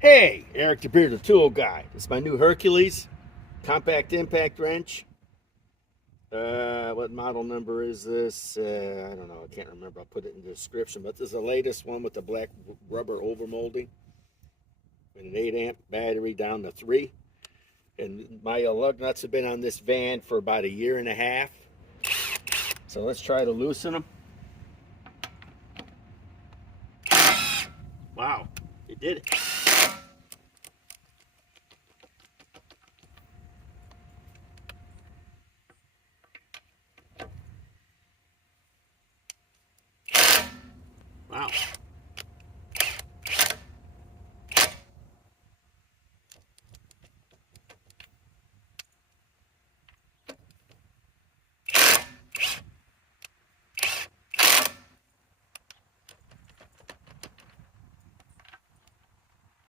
Hey, Eric the Bearded Tool Guy. This is my new Hercules compact impact wrench. What model number is this? I don't know. I can't remember. I'll put it in the description. But this is the latest one with the black rubber overmolding and an 8 amp battery down to 3. And my lug nuts have been on this van for about a year and a half. So let's try to loosen them. Wow, it did it.